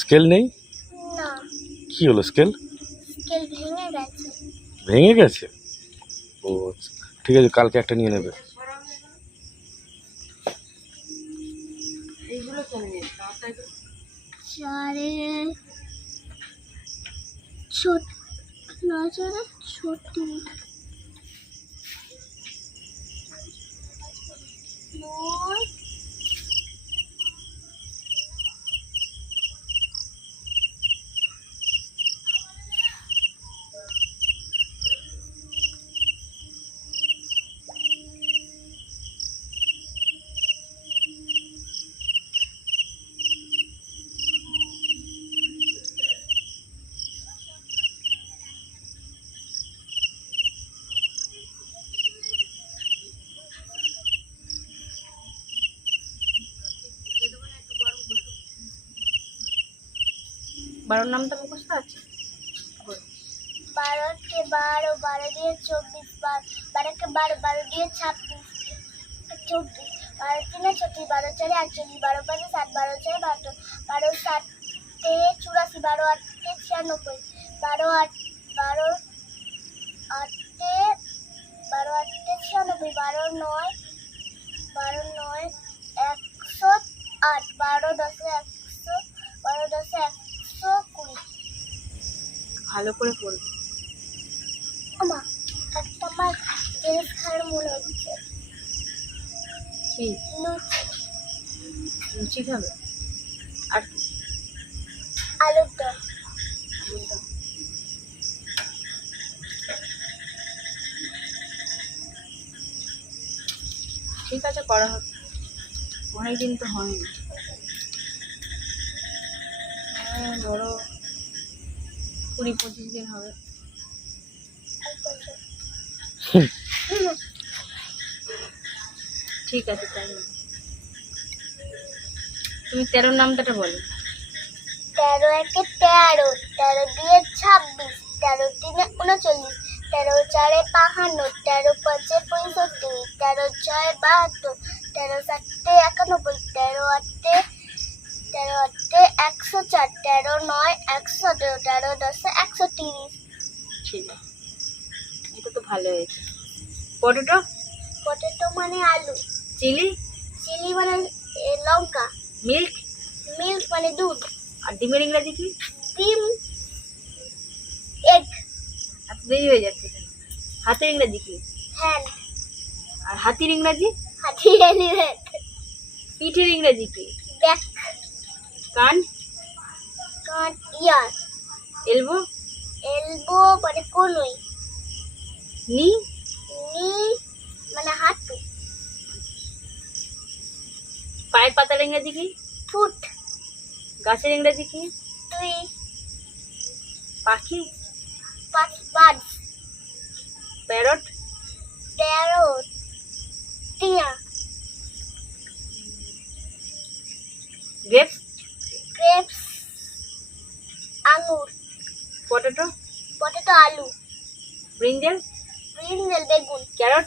Scale নেই? না, কি হলো স্কেল? স্কেল ভেঙে গেছে। ভেঙে গেছে? ও আচ্ছা, ঠিক আছে, কালকে একটা নিয়ে নেবে। চারের ছোট নজরে ছোটি নয় বারোর নামটা মুখস্থ আছে? 12 কে 12, 12 দিয়ে 24, 12 কে 12, 12 দিয়ে 26, 24, 12 তিনে 36, 12 চারে 48, 12 পাঁচে 60, 12 ছয়ে 72, 12 সাতে 84, 12 আটে 96, 12 আটে 96, 12 নয় 108, 12 দশে 100, 12 দশে 120। ভালো করে পড়বে। আমা একটা আমার জিনিস খাওয়ার মনে হচ্ছে। কি লুচি খাবে? আর কি? আলুর দম। ঠিক আছে, করা হবে। অনেকদিন তো হয়নি। বড় 20-25 দিন হবে। ঠিক আছে, তাই তুমি 13 নামটা বলো। 13 একে 13, 13 দিয়ে 26, 13 তিনে 39, 13 চারে 55, 13 পাঁচে 65, 13 ছয়ে 72, 13 সাতে 91, 13 আটে 104, 13 নয় 117, 13 দশে 130। ঠিক আছে, এটা তো ভালো হয়েছে। পটেটো? পটেটো মানে আলু। চিলি? চিলি মানে লঙ্কা। মিল্ক? মিল্ক মানে দুধ। আর ডিমের ইংরাজি কি? ডিম, এগ। এত দেরি হয়ে যাচ্ছে। হাতের ইংরাজি কি? হ্যান্ড। আর হাতির ইংরাজি? হাতি এলিফ্যান্ট। পিঠের ইংরাজি কি? ব্যাক। কান? কান ইয়ার। এলবো? এলবো মানে কনুই। নি? নি মানে হাঁটু। পায়ের পাতার ইংরাজি কি? ফুট। গাছের ইংরাজি কি? টুই। পাখি? বার্ডস। প্যারট? প্যারট। টিয়া। গ্রেপস? গ্রেপস আঙুর। পটেটো? পটেটো আলু। ব্রিঞ্জাল? ব্রিঞ্জাল বেগুন। ক্যারট?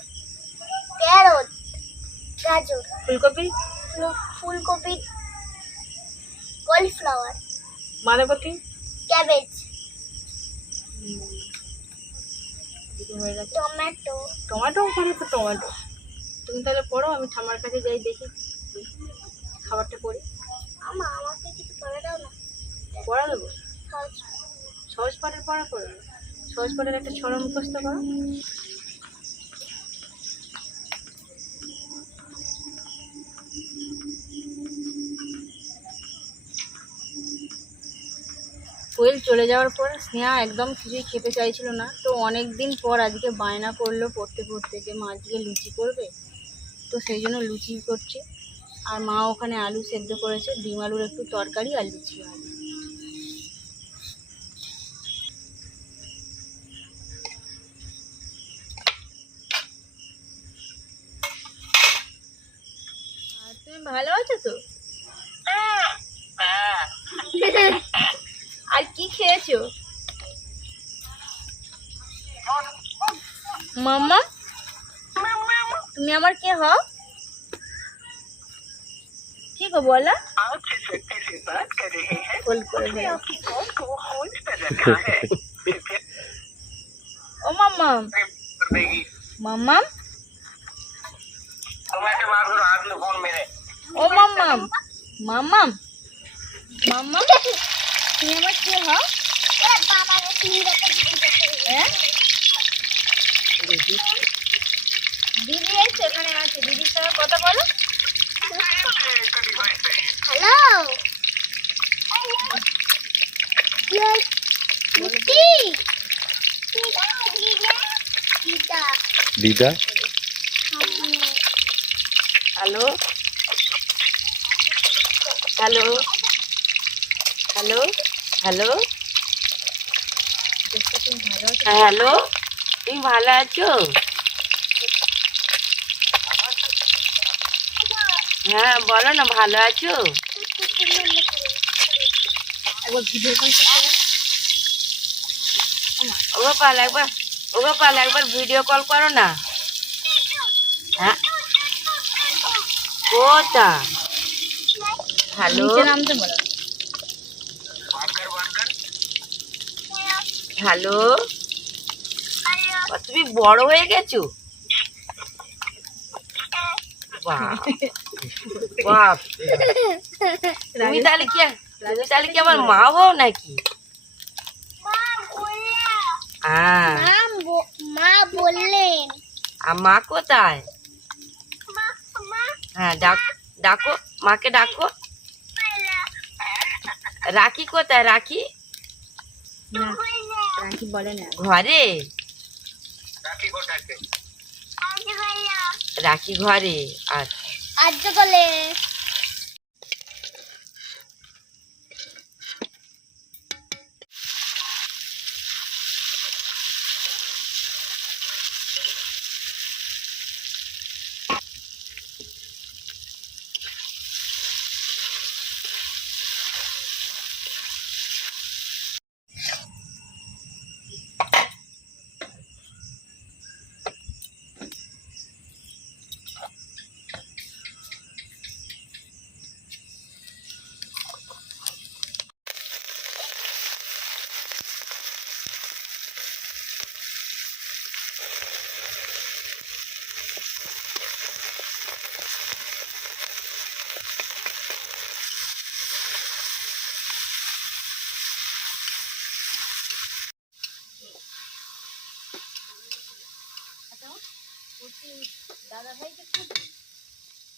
ক্যারট গাজর। ফুলকপি? ফুলকপি কলিফ্লাওয়ার। বাঁধাকপি? ক্যাবেজ। টমেটো? টমেটো। টমেটো ওখানে তো টমেটো। তুমি তাহলে পড়ো, আমি ঠাম্মার কাছে যাই, দেখি খাবারটা করি। আমাকে কিছু করে দাও না। পড়া দেবো? সহজ। সহজ পাঠের পড়া করো। সহজ পাঠের একটা ছড়া মুখস্থ করো। কোয়েল চলে যাওয়ার পর স্নেহা একদম কিছুই খেতে চাইছিল না। তো অনেক দিন পর আজকে বায়না করলো পড়তে পড়তে যে মা আজকে লুচি করবে। তো সেই জন্য লুচি করছে। আর মা ওখানে আলু সেদ্ধ করেছে, ডিম আলুর একটু তরকারি আর লুচি হবে। তুমি ভালো আছো তো? আর কি খেয়েছো? মাম্মা তুমি আমার কে হও? কি গো বলো? হোল্ড করে দিও। ও মাম্মা, মাম্মা, ও মাম্মা, মাম্মা, মাম্মা তুমি আমার কে হও? হ্যাঁ দিদি এসে এখানে আছে, দিদির সঙ্গে কথা বলো। হ্যালো দিদা hello hello hello hello hello, তুমি ভালো আছো? হ্যাঁ বলো না, ভালো আছো? একবার ভিডিও কল করতে, ও গোপাল একবার ভিডিও কল করো না। হ্যাঁ কোথা? হ্যালো নামতে বলো। হ্যালো, তুমি বড় হয়ে গেছো? বাপ, তুমি তাহলে কি আমার মা হও নাকি? মা বললেন। আর মা কোথায়? হ্যাঁ ডাকো, মাকে ডাকো। রাখি কোথায়? রাখি রাখি বলে না, ঘরে। রাখি ঘরে। আচ্ছা বলে দাদা ভাইকে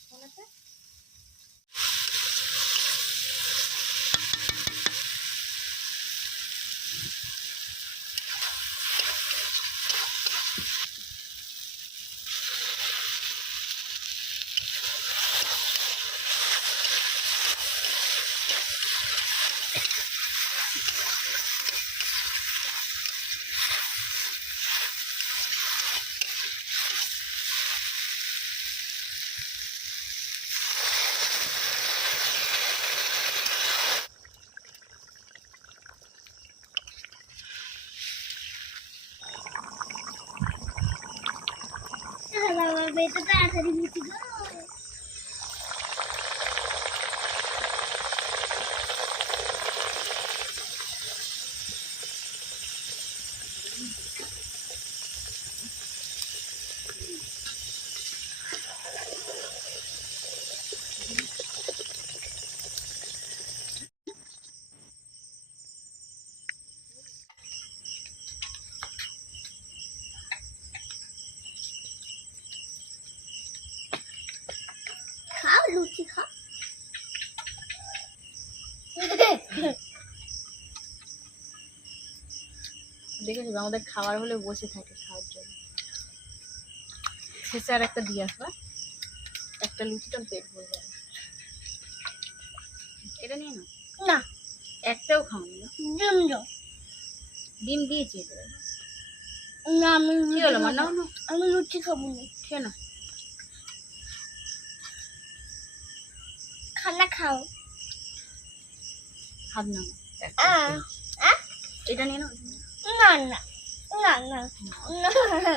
ফোন আছে। বেটা তাড়াতাড়ি মিটি গো। খাও লুচি খাও। দেখেছো আমাদের খাবার হলে বসে থাকে খাওয়ার জন্য। শেষে আর একটা দিয়ে আসবা, একটা লুচিটা পেট ভরে যাবে। এটা নিয়ে নাও। না একটাও খাওনি না। ডিম দাও। ডিম দিয়েছি এটা। না আমি কি হলো মা? নাও নাও, আমি লুচি খাবো না। কেন? খানা খাও। হাত নাও। এটা নিয়ে নাও। না না না না না।